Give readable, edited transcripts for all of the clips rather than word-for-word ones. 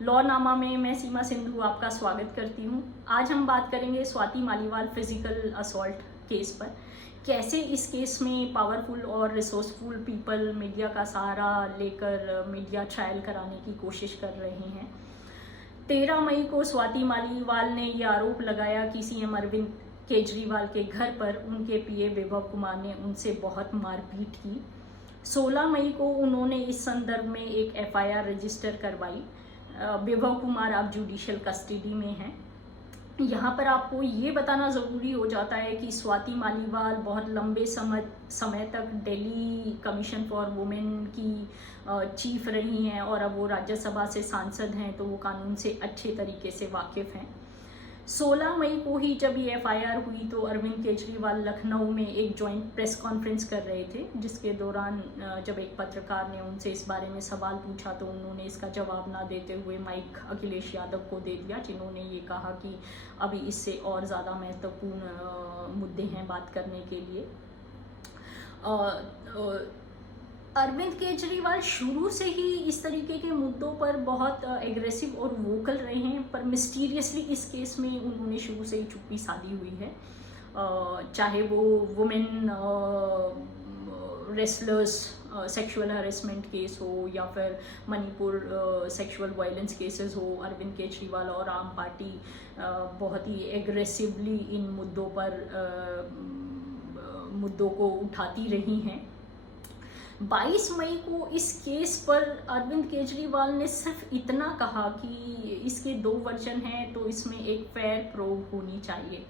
लॉनामा में मैं सीमा सिंधु आपका स्वागत करती हूँ। आज हम बात करेंगे Swati Maliwal physical assault case पर। कैसे इस केस में पावरफुल और रिसोर्सफुल पीपल मीडिया का सहारा लेकर मीडिया ट्रायल कराने की कोशिश कर रहे हैं। 13 मई को स्वाति मालीवाल ने यह आरोप लगाया कि सीएम अरविंद केजरीवाल के घर पर उनके पीए विभव कुमार ने उनसे बहुत मारपीट की। 16 मई को उन्होंने इस संदर्भ में एक एफआईआर रजिस्टर करवाई। विभव कुमार अब जुडिशियल कस्टडी में हैं। यहाँ पर आपको ये बताना ज़रूरी हो जाता है कि स्वाति मालीवाल बहुत लंबे समय तक दिल्ली कमीशन फॉर वुमेन की चीफ रही हैं और अब वो राज्यसभा से सांसद हैं, तो वो कानून से अच्छे तरीके से वाकिफ़ हैं। 16 मई को ही जब ये एफआईआर हुई तो अरविंद केजरीवाल लखनऊ में एक जॉइंट प्रेस कॉन्फ्रेंस कर रहे थे, जिसके दौरान जब एक पत्रकार ने उनसे इस बारे में सवाल पूछा तो उन्होंने इसका जवाब ना देते हुए माइक अखिलेश यादव को दे दिया, जिन्होंने ये कहा कि अभी इससे और ज़्यादा महत्वपूर्ण मुद्दे हैं बात करने के लिए। अरविंद केजरीवाल शुरू से ही इस तरीके के मुद्दों पर बहुत एग्रेसिव और वोकल रहे हैं, पर मिस्टीरियसली इस केस में उन्होंने शुरू से ही चुप्पी साधी हुई है। चाहे वो women wrestlers sexual harassment case हो या फिर मणिपुर सेक्सुअल वायलेंस केसेस हो, अरविंद केजरीवाल और आम पार्टी बहुत ही एग्रेसिवली इन मुद्दों को उठाती रही हैं। 22 मई को इस केस पर अरविंद केजरीवाल ने सिर्फ इतना कहा कि इसके 2 वर्जन हैं, तो इसमें एक फेयर प्रोब होनी चाहिए।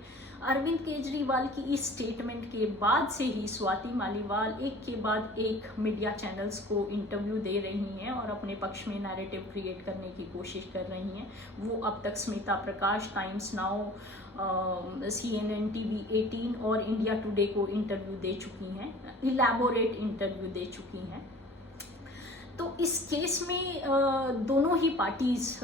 अरविंद केजरीवाल की इस स्टेटमेंट के बाद से ही स्वाति मालीवाल एक के बाद एक मीडिया चैनल्स को इंटरव्यू दे रही हैं और अपने पक्ष में नैरेटिव क्रिएट करने की कोशिश कर रही हैं। वो अब तक स्मिता प्रकाश, टाइम्स नाउ, CNN TV 18 और इंडिया टुडे को इंटरव्यू दे चुकी हैं, इलैबोरेट इंटरव्यू दे चुकी हैं। तो इस केस में दोनों ही पार्टीज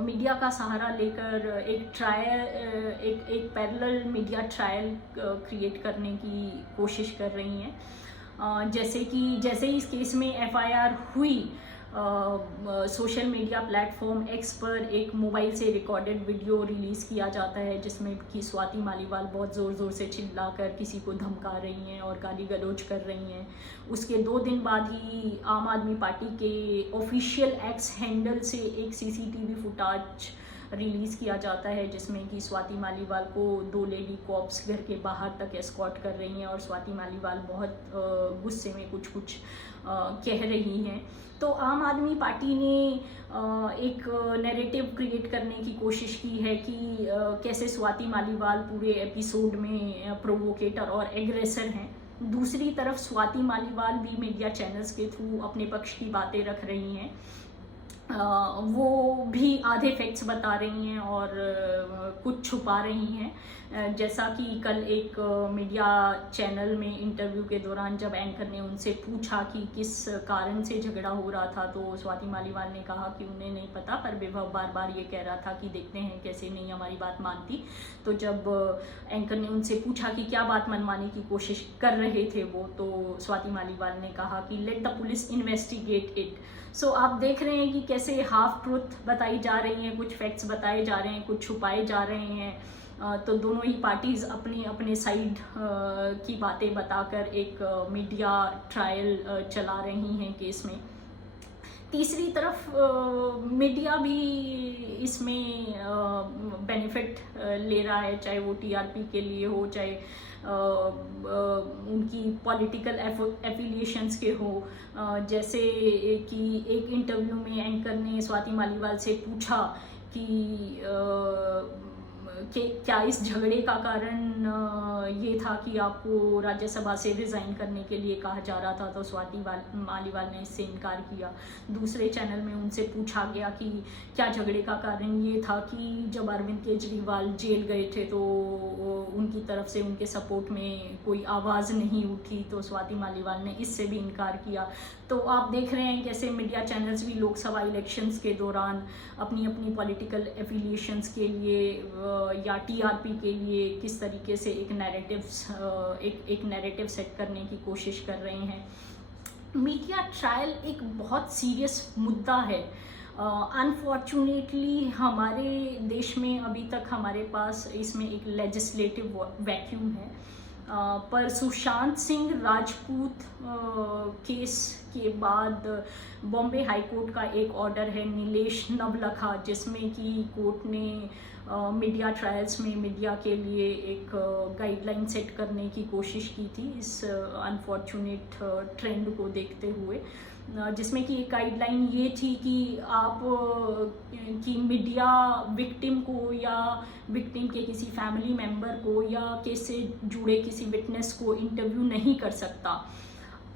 मीडिया का सहारा लेकर एक पैरेलल मीडिया ट्रायल क्रिएट करने की कोशिश कर रही हैं। जैसे ही इस केस में एफआईआर हुई, सोशल मीडिया प्लेटफॉर्म एक्स पर एक मोबाइल से रिकॉर्डेड वीडियो रिलीज़ किया जाता है, जिसमें कि स्वाति मालीवाल बहुत ज़ोर ज़ोर से चिल्लाकर किसी को धमका रही हैं और गाली गलौज कर रही हैं। उसके 2 दिन बाद ही आम आदमी पार्टी के ऑफिशियल एक्स हैंडल से एक सीसीटीवी फुटेज रिलीज़ किया जाता है, जिसमें कि स्वाति मालीवाल को 2 लेडी कॉप्स घर के बाहर तक एस्कॉर्ट कर रही हैं और स्वाति मालीवाल बहुत गुस्से में कुछ कह रही हैं। तो आम आदमी पार्टी ने एक नैरेटिव क्रिएट करने की कोशिश की है कि कैसे स्वाति मालीवाल पूरे एपिसोड में प्रोवोकेटर और एग्रेसर हैं। दूसरी तरफ स्वाति मालीवाल भी मीडिया चैनल्स के थ्रू अपने पक्ष की बातें रख रही हैं। वो भी आधे फैक्ट्स बता रही हैं और कुछ छुपा रही हैं। जैसा कि कल एक मीडिया चैनल में इंटरव्यू के दौरान जब एंकर ने उनसे पूछा कि किस कारण से झगड़ा हो रहा था, तो स्वाति मालीवाल ने कहा कि उन्हें नहीं पता, पर विभव बार बार ये कह रहा था कि देखते हैं कैसे नहीं हमारी बात मानती। तो जब एंकर ने उनसे पूछा कि क्या बात मनवाने की कोशिश कर रहे थे वो, तो स्वाति मालीवाल ने कहा कि let the police investigate it. So आप देख रहे हैं कि कैसे हाफ ट्रूथ बताई जा रही हैं, कुछ फैक्ट्स बताए जा रहे हैं, कुछ छुपाए जा रहे हैं। तो दोनों ही पार्टीज अपने अपने साइड की बातें बताकर एक मीडिया ट्रायल चला रही हैं केस में। तीसरी तरफ मीडिया भी इसमें बेनिफिट ले रहा है, चाहे वो टीआरपी के लिए हो, चाहे उनकी पॉलिटिकल एफिलिएशंस के हो। जैसे कि एक इंटरव्यू में एंकर ने स्वाति मालीवाल से पूछा कि क्या इस झगड़े का कारण ये था कि आपको राज्यसभा से रिज़ाइन करने के लिए कहा जा रहा था, तो स्वाति मालीवाल ने इससे इनकार किया। दूसरे चैनल में उनसे पूछा गया कि क्या झगड़े का कारण ये था कि जब अरविंद केजरीवाल जेल गए थे तो उनकी तरफ से उनके सपोर्ट में कोई आवाज़ नहीं उठी, तो स्वाति मालीवाल ने इससे भी इनकार किया। तो आप देख रहे हैं कैसे मीडिया चैनल्स भी लोकसभा इलेक्शंस के दौरान अपनी अपनी पॉलिटिकल एफिलिएशंस के लिए या टीआरपी के लिए किस तरीके से एक नैरेटिव सेट करने की कोशिश कर रहे हैं। मीडिया ट्रायल एक बहुत सीरियस मुद्दा है। अनफॉर्चुनेटली हमारे देश में अभी तक हमारे पास इसमें एक लेजिस्लेटिव वैक्यूम है, पर सुशांत सिंह राजपूत केस के बाद बॉम्बे हाई कोर्ट का एक ऑर्डर है नीलेश नवलखा, जिसमें कि कोर्ट ने मीडिया ट्रायल्स में मीडिया के लिए एक गाइडलाइन सेट करने की कोशिश की थी इस अनफॉर्चुनेट ट्रेंड को देखते हुए, जिसमें कि एक गाइडलाइन ये थी कि आप कि मीडिया विक्टिम को या विक्टिम के किसी फैमिली मेम्बर को या केस से जुड़े किसी विटनेस को इंटरव्यू नहीं कर सकता।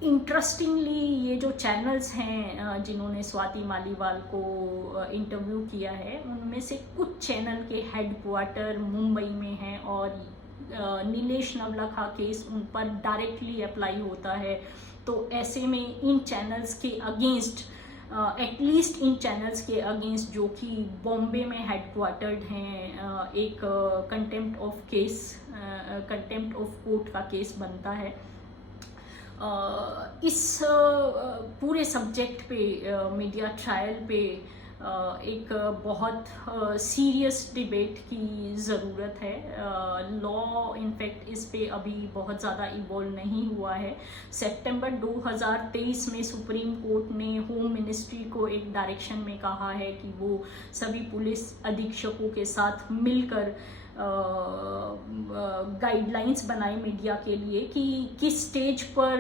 इंटरेस्टिंगली ये जो चैनल्स हैं जिन्होंने स्वाति मालीवाल को इंटरव्यू किया है, उनमें से कुछ चैनल के हेडक्वार्टर मुंबई में हैं और नीलेश नवलखा केस उन पर डायरेक्टली अप्लाई होता है। तो ऐसे में इन चैनल्स के अगेंस्ट, एटलीस्ट इन चैनल्स के अगेंस्ट जो कि बॉम्बे में हेडक्वार्टर्ड हैं, एक contempt of case, contempt of court का केस बनता है। इस पूरे सब्जेक्ट पे, मीडिया ट्रायल पे एक बहुत सीरियस डिबेट की ज़रूरत है। लॉ इनफैक्ट इस पे अभी बहुत ज़्यादा इवॉल्व नहीं हुआ है। सितंबर 2023 में सुप्रीम कोर्ट ने होम मिनिस्ट्री को एक डायरेक्शन में कहा है कि वो सभी पुलिस अधीक्षकों के साथ मिलकर गाइडलाइंस बनाए मीडिया के लिए कि किस स्टेज पर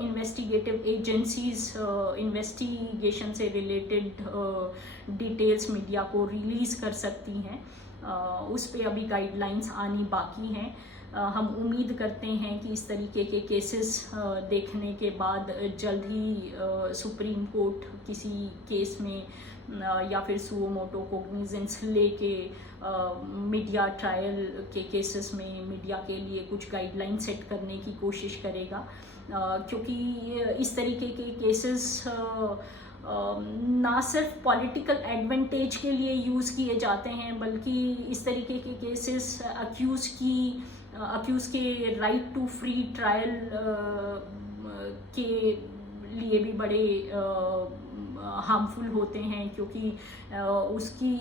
इन्वेस्टिगेटिव एजेंसीज इन्वेस्टिगेशन से रिलेटेड डिटेल्स मीडिया को रिलीज़ कर सकती हैं। उस पे अभी गाइडलाइंस आनी बाकी हैं। हम उम्मीद करते हैं कि इस तरीके के केसेस देखने के बाद जल्द ही सुप्रीम कोर्ट किसी केस में या फिर सुओ मोटो कोग्निजेंस लेके मीडिया ट्रायल के केसेस में मीडिया के लिए कुछ गाइडलाइन सेट करने की कोशिश करेगा, क्योंकि इस तरीके के केसेस ना सिर्फ पॉलिटिकल एडवांटेज के लिए यूज़ किए जाते हैं, बल्कि इस तरीके के केसेस अक्यूज़ के राइट टू फ्री ट्रायल के लिए भी बड़े हार्मफुल होते हैं, क्योंकि उसकी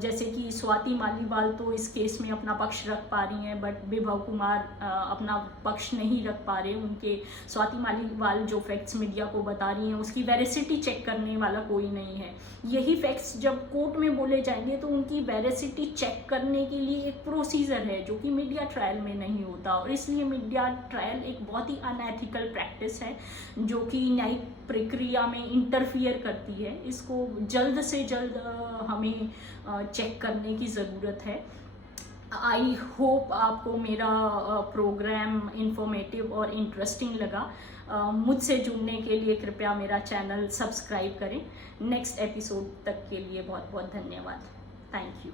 जैसे कि स्वाति मालीवाल तो इस केस में अपना पक्ष रख पा रही हैं, बट विभव कुमार अपना पक्ष नहीं रख पा रहे। उनके स्वाति मालीवाल जो फैक्ट्स मीडिया को बता रही हैं उसकी वेरिसिटी चेक करने वाला कोई नहीं है। यही फैक्ट्स जब कोर्ट में बोले जाएंगे तो उनकी वेरिसिटी चेक करने के लिए एक प्रोसीजर है जो कि मीडिया ट्रायल में नहीं होता, और इसलिए मीडिया ट्रायल एक बहुत ही अनएथिकल प्रैक्टिस है जो कि न्यायिक प्रक्रिया में इंटरफियर करती है। इसको जल्द से जल्द हमें चेक करने की ज़रूरत है। आई होप आपको मेरा प्रोग्राम इंफॉर्मेटिव और इंटरेस्टिंग लगा। मुझसे जुड़ने के लिए कृपया मेरा चैनल सब्सक्राइब करें। नेक्स्ट एपिसोड तक के लिए बहुत बहुत धन्यवाद। Thank you.